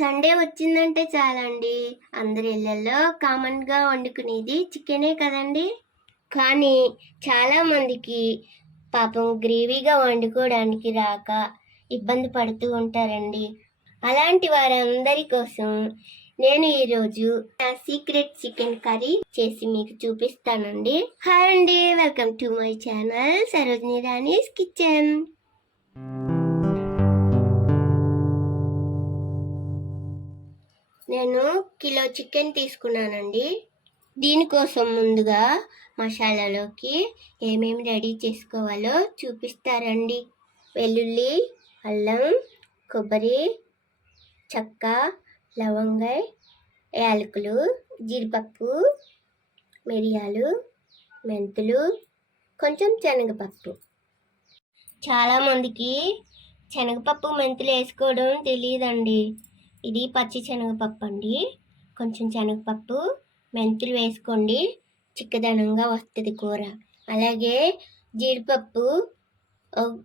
Sunday వచ్చిందంటే చాలండి అందరి ఇళ్ళల్లో కామన్గా వండుకునేది చికెనే కదండి. కానీ చాలామందికి పాపం గ్రేవీగా వండుకోవడానికి రాక ఇబ్బంది పడుతూ ఉంటారండి. అలాంటి వారందరి కోసం నేను ఈరోజు నా సీక్రెట్ చికెన్ కర్రీ చేసి మీకు చూపిస్తానండి. హాయ్ అండి, welcome to my channel Sarojini Rani's kitchen. నేను కిలో చికెన్ తీసుకున్నానండి. దీనికోసం ముందుగా మసాలాలోకి ఏమేమి రెడీ చేసుకోవాలో చూపిస్తారండి. వెల్లుల్లి, అల్లం, కొబ్బరి, చెక్క, లవంగాయ, యాలకులు, జీడిపప్పు, మిరియాలు, మెంతులు, కొంచెం శనగపప్పు. చాలామందికి శనగపప్పు మెంతులు వేసుకోవడం తెలియదండి. ఇది పచ్చి శనగపప్పు అండి. కొంచెం శనగపప్పు మెంతులు వేసుకోండి, చిక్కదనంగా వస్తుంది కూర. అలాగే జీడిపప్పు,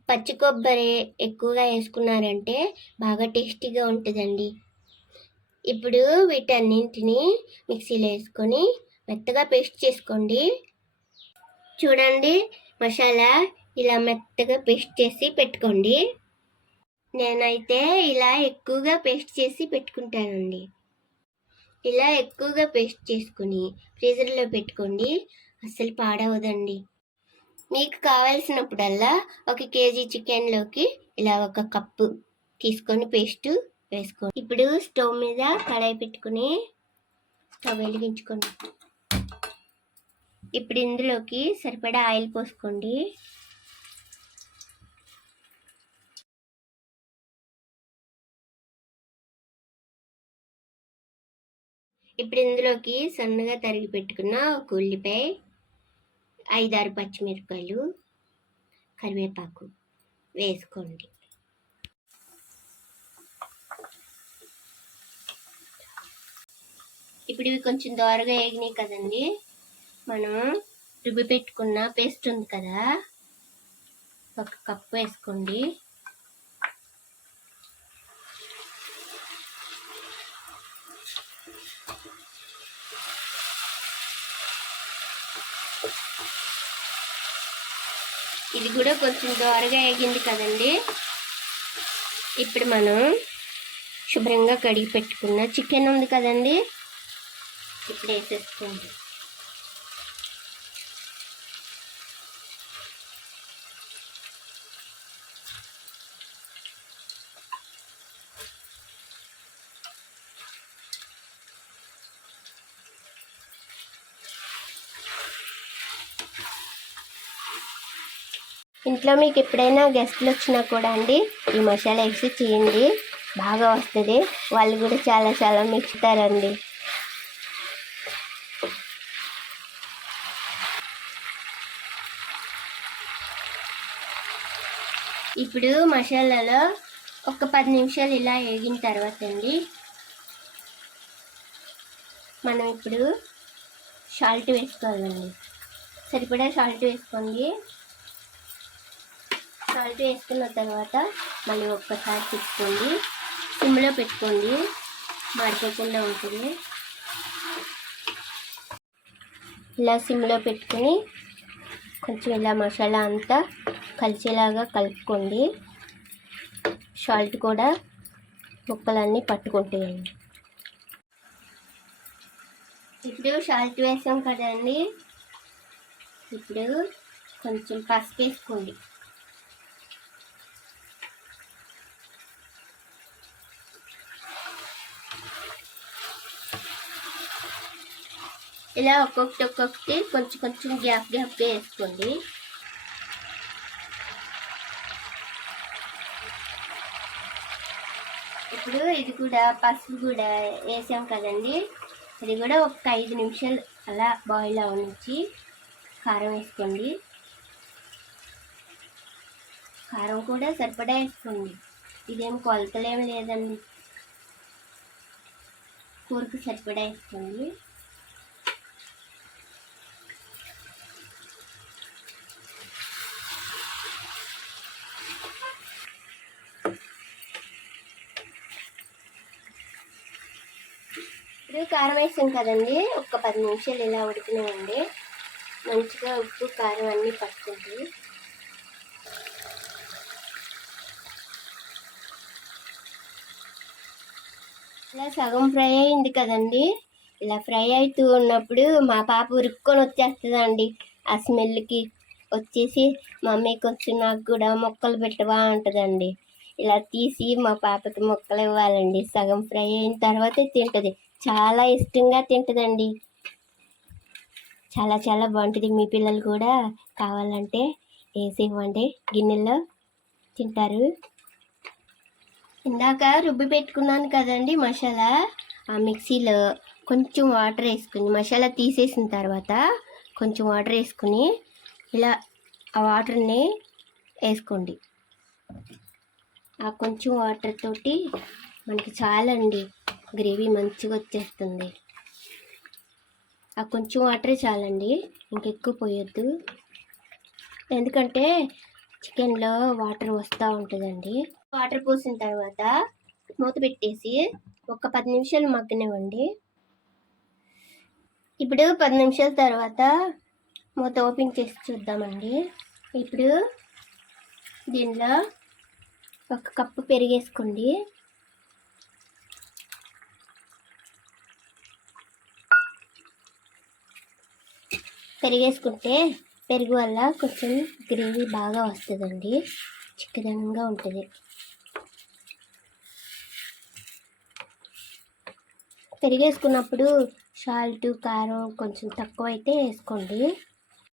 పచ్చి కొబ్బరి ఎక్కువగా వేసుకున్నారంటే బాగా టేస్టీగా ఉంటుందండి. ఇప్పుడు వీటన్నింటినీ మిక్సీలో వేసుకొని మెత్తగా పేస్ట్ చేసుకోండి. చూడండి, మసాలా ఇలా మెత్తగా పేస్ట్ చేసి పెట్టుకోండి. నేనైతే ఇలా ఎక్కువగా పేస్ట్ చేసి పెట్టుకుంటానండి. ఇలా ఎక్కువగా పేస్ట్ చేసుకుని ఫ్రీజర్లో పెట్టుకోండి, అస్సలు పాడవదండి. మీకు కావాల్సినప్పుడల్లా 1 కేజీ చికెన్లోకి ఇలా 1 కప్పు తీసుకొని పేస్ట్ వేసుకోండి. ఇప్పుడు స్టవ్ మీద కడాయి పెట్టుకుని స్టవ్ వెలిగించుకోండి. ఇప్పుడు ఇందులోకి సరిపడా ఆయిల్ పోసుకోండి. ఇప్పుడు ఇందులోకి సన్నగా తరిగి పెట్టుకున్న 1 ఉల్లిపాయ, 5-6 పచ్చిమిరపకాయలు, కరివేపాకు వేసుకోండి. ఇప్పుడు ఇవి కొంచెం దోరగా వేగినాయి కదండి. మనం రుబ్బి పెట్టుకున్న పేస్ట్ ఉంది కదా, 1 కప్పు వేసుకోండి. ఇది కూడా కొంచెం దోరగా వేగింది కదండి. ఇప్పుడు మనం శుభ్రంగా కడిగి పెట్టుకున్న చికెన్ ఉంది కదండి, ఇప్పుడు వేసేసుకోండి. ఇంట్లో మీకు ఎప్పుడైనా గెస్ట్లు వచ్చినా కూడా అండి ఈ మసాలా వేసి చేయండి, బాగా వస్తుంది. వాళ్ళు కూడా చాలా మెచ్చుతారండి. ఇప్పుడు మసాలాలో ఒక 10 నిమిషాలు ఇలా వేగిన తర్వాత అండి మనం ఇప్పుడు సాల్ట్ వేసుకోవాలండి. సరిపడా సాల్ట్ వేసుకోండి. సాల్ట్ వేసుకున్న తర్వాత మళ్ళీ ఒక్కసారి తిప్పుకోండి, సిమ్లో పెట్టుకోండి, మాడిపోకుండా ఉంటుంది. ఇలా సిమ్లో పెట్టుకుని కొంచెం ఇలా మసాలా అంతా కలిసేలాగా కలుపుకోండి. సాల్ట్ కూడా ముక్కలన్నీ పట్టుకుంటాయండి. ఇప్పుడు సాల్ట్ వేసాం కదండి, ఇప్పుడు కొంచెం పసుపు వేసుకోండి. ఇలా ఒక్కొక్కటి కొంచెం గ్యాప్గా వేసుకోండి. ఇప్పుడు ఇది కూడా పసుపు కూడా వేసాం కదండి, ఇది కూడా ఒక 5 నిమిషాలు అలా బాయిల్ అవనిచ్చి కారం వేసుకోండి. కారం కూడా సరిపడా వేసుకోండి, ఇదేం కొలతలేమి లేదండి, కూరకు సరిపడా వేసుకోండి. ఇప్పుడు కారం వేసాం కదండి, ఒక 10 నిమిషాలు ఇలా ఉడికినామండి. మంచిగా ఉప్పు కారం అన్నీ పట్టుకుంటాయి. ఇలా సగం ఫ్రై అయింది కదండి. ఇలా ఫ్రై అవుతూ ఉన్నప్పుడు మా పాప ఉరుక్కొని వచ్చేస్తుందండి. ఆ స్మెల్కి వచ్చేసి మమ్మీ కొంచెం నాకు కూడా మొక్కలు పెట్టవా అంటుందండి. ఇలా తీసి మా పాపకి మొక్కలు ఇవ్వాలండి. సగం ఫ్రై అయిన తర్వాతే తింటుంది. చాలా ఇష్టంగా తింటుందండి. చాలా చాలా బాగుంటుంది. మీ పిల్లలు కూడా కావాలంటే వేసి ఇవ్వండి, గిన్నెలో తింటారు. ఇందాక రుబ్బి పెట్టుకున్నాను కదండి మసాలా, ఆ మిక్సీలో కొంచెం వాటర్ వేసుకుని మసాలా తీసేసిన తర్వాత కొంచెం వాటర్ వేసుకుని ఇలా ఆ వాటర్ని వేసుకోండి. ఆ కొంచెం వాటర్ తోటి మనకి చాలండి, గ్రేవీ మంచిగా వచ్చేస్తుంది. ఆ కొంచెం వాటరే చాలండి, ఇంకెక్కువ పోయొద్దు. ఎందుకంటే చికెన్లో వాటర్ వస్తూ ఉంటుందండి. వాటర్ పోసిన తర్వాత మూత పెట్టేసి ఒక 10 నిమిషాలు మగ్గనివ్వండి. ఇప్పుడు 10 నిమిషాల తర్వాత మూత ఓపెన్ చేసి చూద్దామండి. ఇప్పుడు దీనిలో 1 కప్పు పెరిగేసుకోండి. పెరిగేసుకుంటే పెరుగు వల్ల కొంచెం గ్రేవీ బాగా వస్తుందండి, చిక్కదనంగా ఉంటుంది. పెరిగేసుకున్నప్పుడు సాల్ట్ కారం కొంచెం తక్కువ అయితే వేసుకోండి.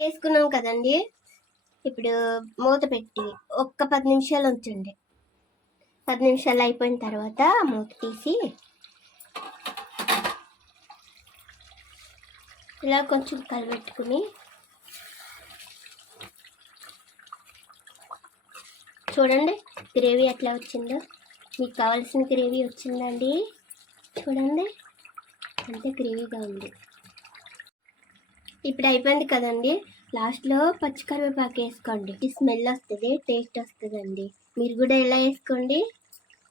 వేసుకున్నాం కదండి, ఇప్పుడు మూత పెట్టి ఒక్క 10 నిమిషాలు ఉంచండి. 10 నిమిషాలు అయిపోయిన తర్వాత మూత తీసి ఇలా కొంచెం కలిపెట్టుకుని చూడండి గ్రేవీ ఎట్లా వచ్చిందో. మీకు కావాల్సిన గ్రేవీ వచ్చిందండి, చూడండి అంత గ్రేవీగా ఉంది. ఇప్పుడు అయిపోయింది కదండి, లాస్ట్లో పచ్చికరివేపాకు వేసుకోండి. స్మెల్ వస్తుంది, టేస్ట్ వస్తుందండి. మీరు కూడా ఇలా వేసుకోండి.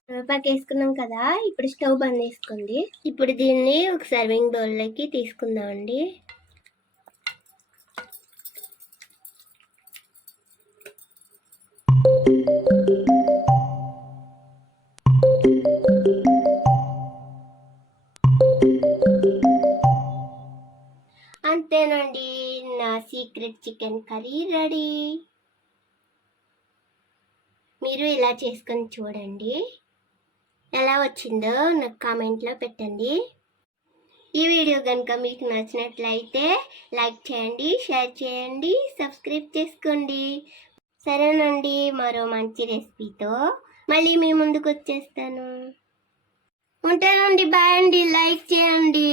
కరివేపాకు వేసుకున్నాం కదా, ఇప్పుడు స్టవ్ బంద్ చేసుకోండి. ఇప్పుడు దీన్ని ఒక సర్వింగ్ బౌల్లోకి తీసుకుందామండి. అంతేనండి, నా సీక్రెట్ చికెన్ కర్రీ రెడీ. మీరు ఇలా చేసుకొని చూడండి, ఎలా వచ్చిందో నాకు కామెంట్లో పెట్టండి. ఈ వీడియో కనుక మీకు నచ్చినట్లయితే లైక్ చేయండి, షేర్ చేయండి, సబ్స్క్రైబ్ చేసుకోండి. సరేనండి, మరో మంచి రెసిపీతో మళ్ళీ మీ ముందుకు వచ్చేస్తాను. ఉంటానండి, బాయ్ అండి, లైక్ చేయండి.